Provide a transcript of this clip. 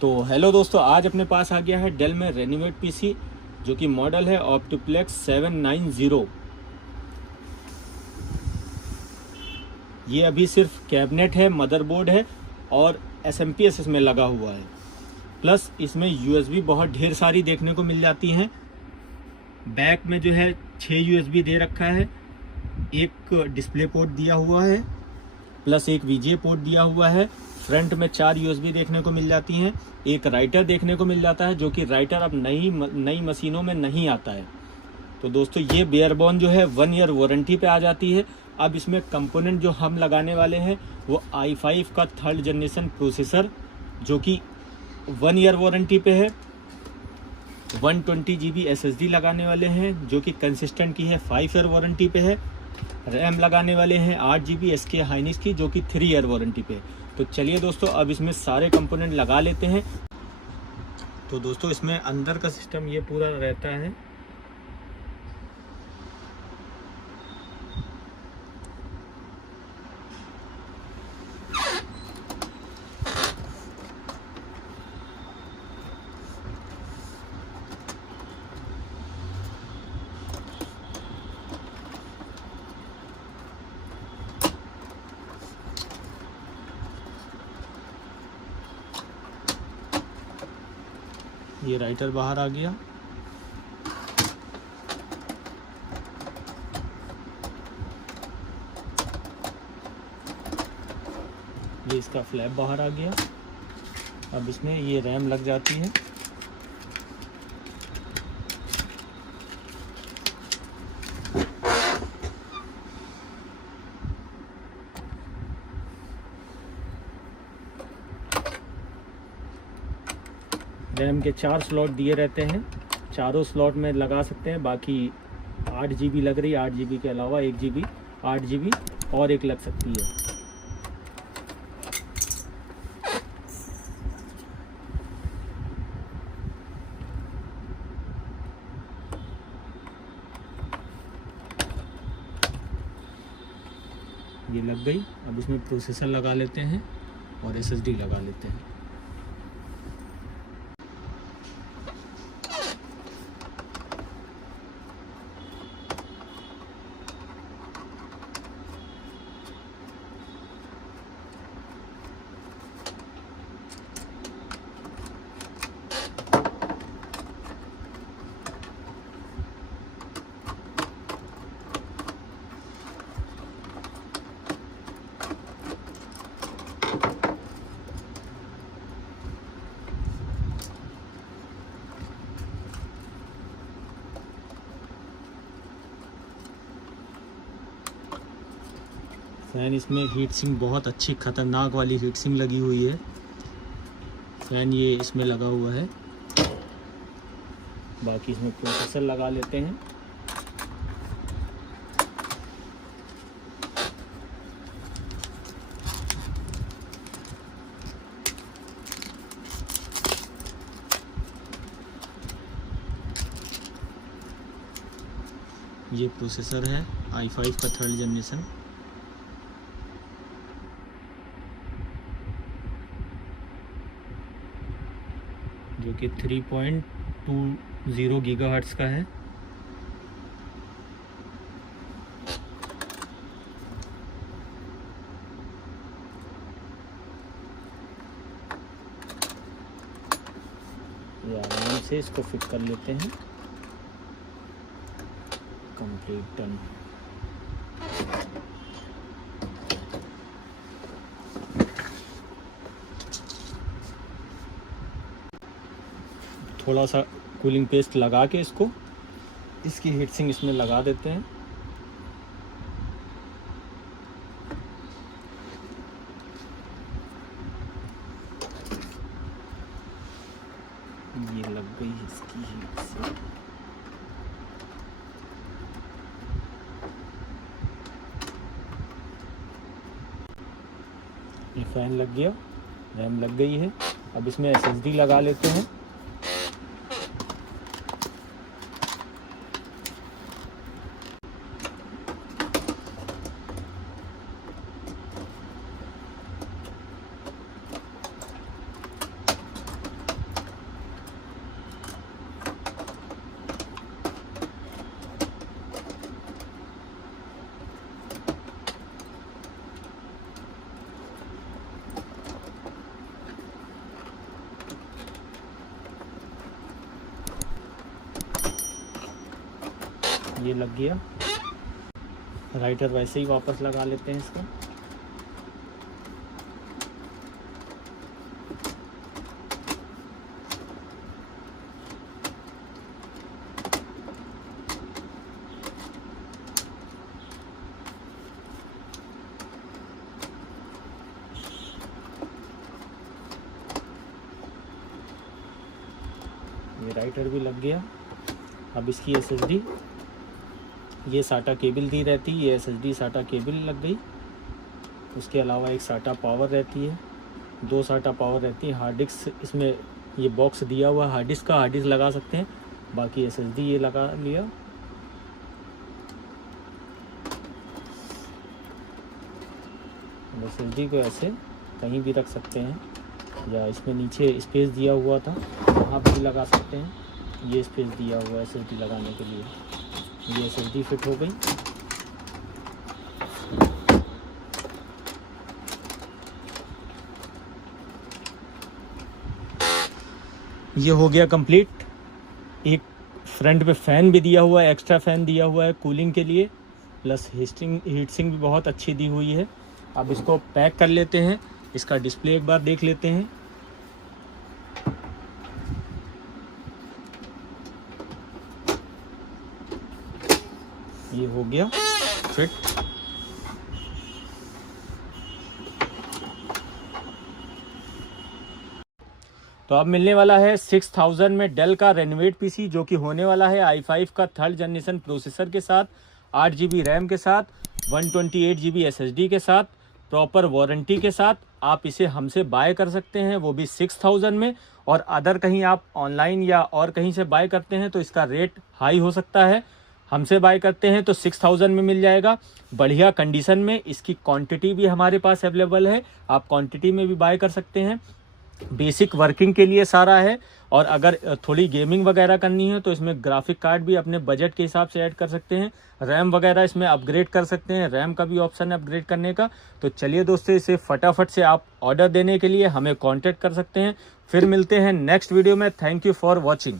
तो हेलो दोस्तों, आज अपने पास आ गया है डेल में रेनोवेट पीसी जो कि मॉडल है ऑप्टिप्लेक्स 790। ये अभी सिर्फ कैबिनेट है, मदरबोर्ड है और एसएमपीएस इसमें लगा हुआ है। प्लस इसमें यूएसबी बहुत ढेर सारी देखने को मिल जाती हैं। बैक में जो है 6 यूएसबी दे रखा है, एक डिस्प्ले पोर्ट दिया हुआ है, प्लस एक वीजीए पोर्ट दिया हुआ है। फ्रंट में 4 यूएसबी देखने को मिल जाती हैं। एक राइटर देखने को मिल जाता है जो कि राइटर अब नई मशीनों में नहीं आता है। तो दोस्तों ये बेयरबोन जो है 1 ईयर वारंटी पे आ जाती है। अब इसमें कंपोनेंट जो हम लगाने वाले हैं वो i5 का 3rd जनरेशन प्रोसेसर जो कि 1 ईयर वारंटी पे है। 120 GB SSD लगाने वाले हैं जो कि कंसिस्टेंट की है, 5 ईयर वारंटी पे है। रैम लगाने वाले हैं 8 GB SK हाइनिक्स की जो कि 3 ईयर वारंटी पे। तो चलिए दोस्तों अब इसमें सारे कंपोनेंट लगा लेते हैं। तो दोस्तों इसमें अंदर का सिस्टम ये पूरा रहता है। ये राइटर बाहर आ गया। ये इसका फ्लैप बाहर आ गया। अब इसमें ये रैम लग जाती है। रैम के 4 स्लॉट दिए रहते हैं, चारों स्लॉट में लगा सकते हैं। बाकी 8 GB लग रही है, 8 GB के अलावा 1 GB 8 GB और एक लग सकती है। ये लग गई। अब इसमें प्रोसेसर लगा लेते हैं और SSD लगा लेते हैं। फ़ैन इसमें हीट सिंक बहुत अच्छी ख़तरनाक वाली हीट सिंक लगी हुई है। फ़ैन ये इसमें लगा हुआ है। बाकी इसमें प्रोसेसर लगा लेते हैं। ये प्रोसेसर है i5 का 3rd जनरेशन। जो कि 3.20 गीगाहर्ट्ज़ का है। ये आराम से इसको फिट कर लेते हैं। Complete done. थोड़ा सा कूलिंग पेस्ट लगा के इसकी हीट सिंक इसमें लगा देते हैं। ये लग गई इसकी हीट सिंक। ये फ़ैन लग गया, रैम लग गई है। अब इसमें SSD लगा लेते हैं। ये लग गया। राइटर वैसे ही वापस लगा लेते हैं इसको। ये राइटर भी लग गया। अब इसकी SSD, ये SATA केबल दी रहती है, ये SSD SATA केबल लग गई। उसके अलावा एक SATA पावर रहती है, 2 SATA पावर रहती है। हार्ड डिस्क इसमें ये बॉक्स दिया हुआ हार्ड डिस्क का, हार्ड डिस्क लगा सकते हैं। बाकी SSD ये लगा लिया। SSD को ऐसे कहीं भी रख सकते हैं, या इसमें नीचे स्पेस दिया हुआ था वहाँ पर भी लगा सकते हैं। ये स्पेस दिया हुआ है SSD लगाने के लिए। ये SSD फिट हो गई। ये हो गया कंप्लीट। एक फ्रंट पे फ़ैन भी दिया हुआ है, एक्स्ट्रा फ़ैन दिया हुआ है कूलिंग के लिए, प्लस हीट सिंक भी बहुत अच्छी दी हुई है। अब इसको पैक कर लेते हैं। इसका डिस्प्ले एक बार देख लेते हैं। ये हो गया फिट। तो अब मिलने वाला है 6000 में डेल का रेनोवेट पीसी, जो कि होने वाला है i5 का 3rd जनरेशन प्रोसेसर के साथ, 8 GB रैम के साथ, 128 GB SSD के साथ, प्रॉपर वारंटी के साथ। आप इसे हमसे बाय कर सकते हैं, वो भी 6000 में। और अदर कहीं आप ऑनलाइन या और कहीं से बाय करते हैं तो इसका रेट हाई हो सकता है। हमसे बाय करते हैं तो 6000 में मिल जाएगा, बढ़िया कंडीशन में। इसकी क्वांटिटी भी हमारे पास अवेलेबल है, आप क्वांटिटी में भी बाय कर सकते हैं। बेसिक वर्किंग के लिए सारा है। और अगर थोड़ी गेमिंग वगैरह करनी है तो इसमें ग्राफिक कार्ड भी अपने बजट के हिसाब से ऐड कर सकते हैं। रैम वगैरह इसमें अपग्रेड कर सकते हैं, रैम का भी ऑप्शन है अपग्रेड करने का। तो चलिए दोस्तों, इसे फटाफट से आप ऑर्डर देने के लिए हमें कांटेक्ट कर सकते हैं। फिर मिलते हैं नेक्स्ट वीडियो में। Thank you for watching.